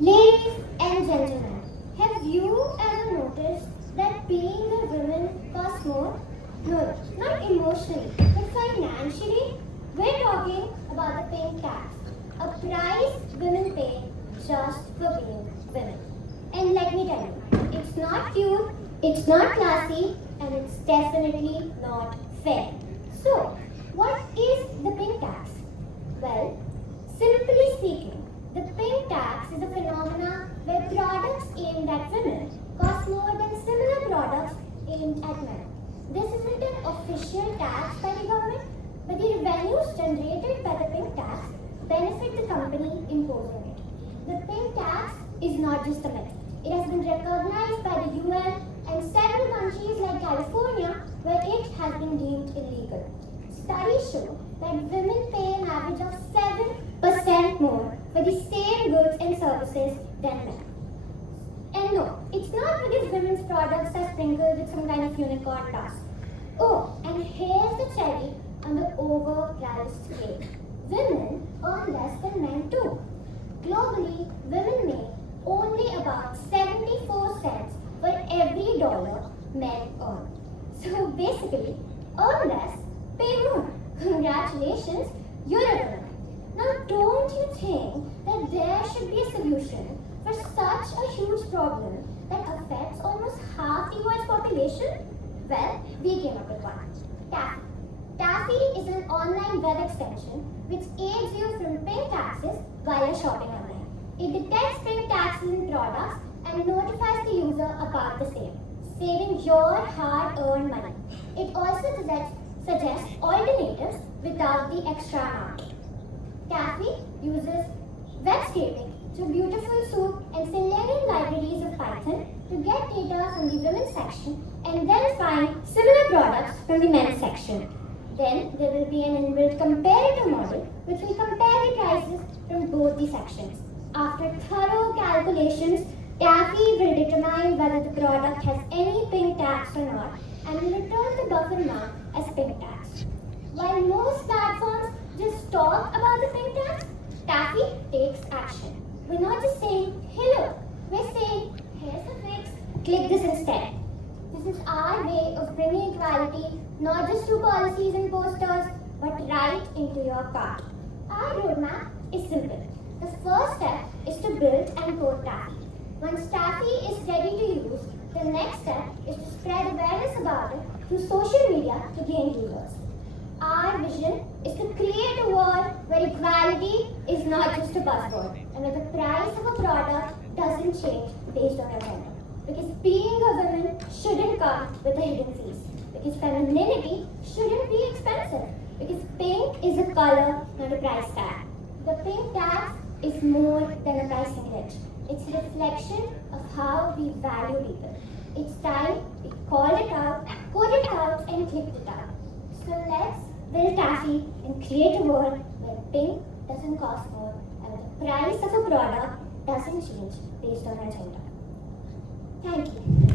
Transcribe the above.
Ladies and gentlemen, have you ever noticed that being a woman costs more? No, not emotionally, but financially. We're talking about the pink tax, a price women pay just for being women. And let me tell you, it's not cute, it's not classy, and it's definitely not fair. So, what is the pink tax? Well, simply speaking, the pink tax is a phenomena where products aimed at women cost more than similar products aimed at men. This isn't an official tax by the government, but the revenues generated by the pink tax benefit the company imposing it. The pink tax is not just a myth. It has been recognized by the UN and several countries like California where it has been deemed illegal. Studies show that women pay an average of 7% more for the same goods and services than men. And no, it's not because women's products are sprinkled with some kind of unicorn dust. Oh, and here's the cherry on the overpriced cake. Women earn less than men too. Globally, women make only about 74 cents for every dollar men earn. So basically, earn less, pay more. Congratulations, you're a winner. Now, don't you think that there should be a solution for such a huge problem that affects almost half the world's population? Well, we came up with one. Taffy. Taffy is an online web extension which aids you from paying taxes while you're shopping online. It detects paying taxes in products and notifies the user about the same, saving your hard-earned money. It also suggests alternatives without the extra amount. Taffy uses web scraping to beautiful soup and Selenium libraries of Python to get data from the women's section and then find similar products from the men's section. Then there will be an inbuilt comparator model which will compare the prices from both the sections. After thorough calculations, Taffy will determine whether the product has any pink tax or not and will return the buffer amount as pink tax. While most platforms just talk about the pink tax, Taffy takes action. We're not just saying, hello, we're saying, here's the fix, click this instead. This is our way of bringing equality not just through policies and posters, but right into your cart. Our roadmap is simple. The first step is to build and code Taffy. Once Taffy is ready to use, the next step is to spread awareness about it through social media to gain users. Our vision is to create a world where equality is not just a buzzword and where the price of a product doesn't change based on your gender. Because being a woman shouldn't come with a hidden fees. Because femininity shouldn't be expensive. Because pink is a color, not a price tag. The pink tax is more than a pricing glitch. It's a reflection of how we value people. It's time we called it out, coded it out, and clicked it out. So let's build Taffy and create a world where pink doesn't cost more and where the price of a product doesn't change based on our gender. Thank you.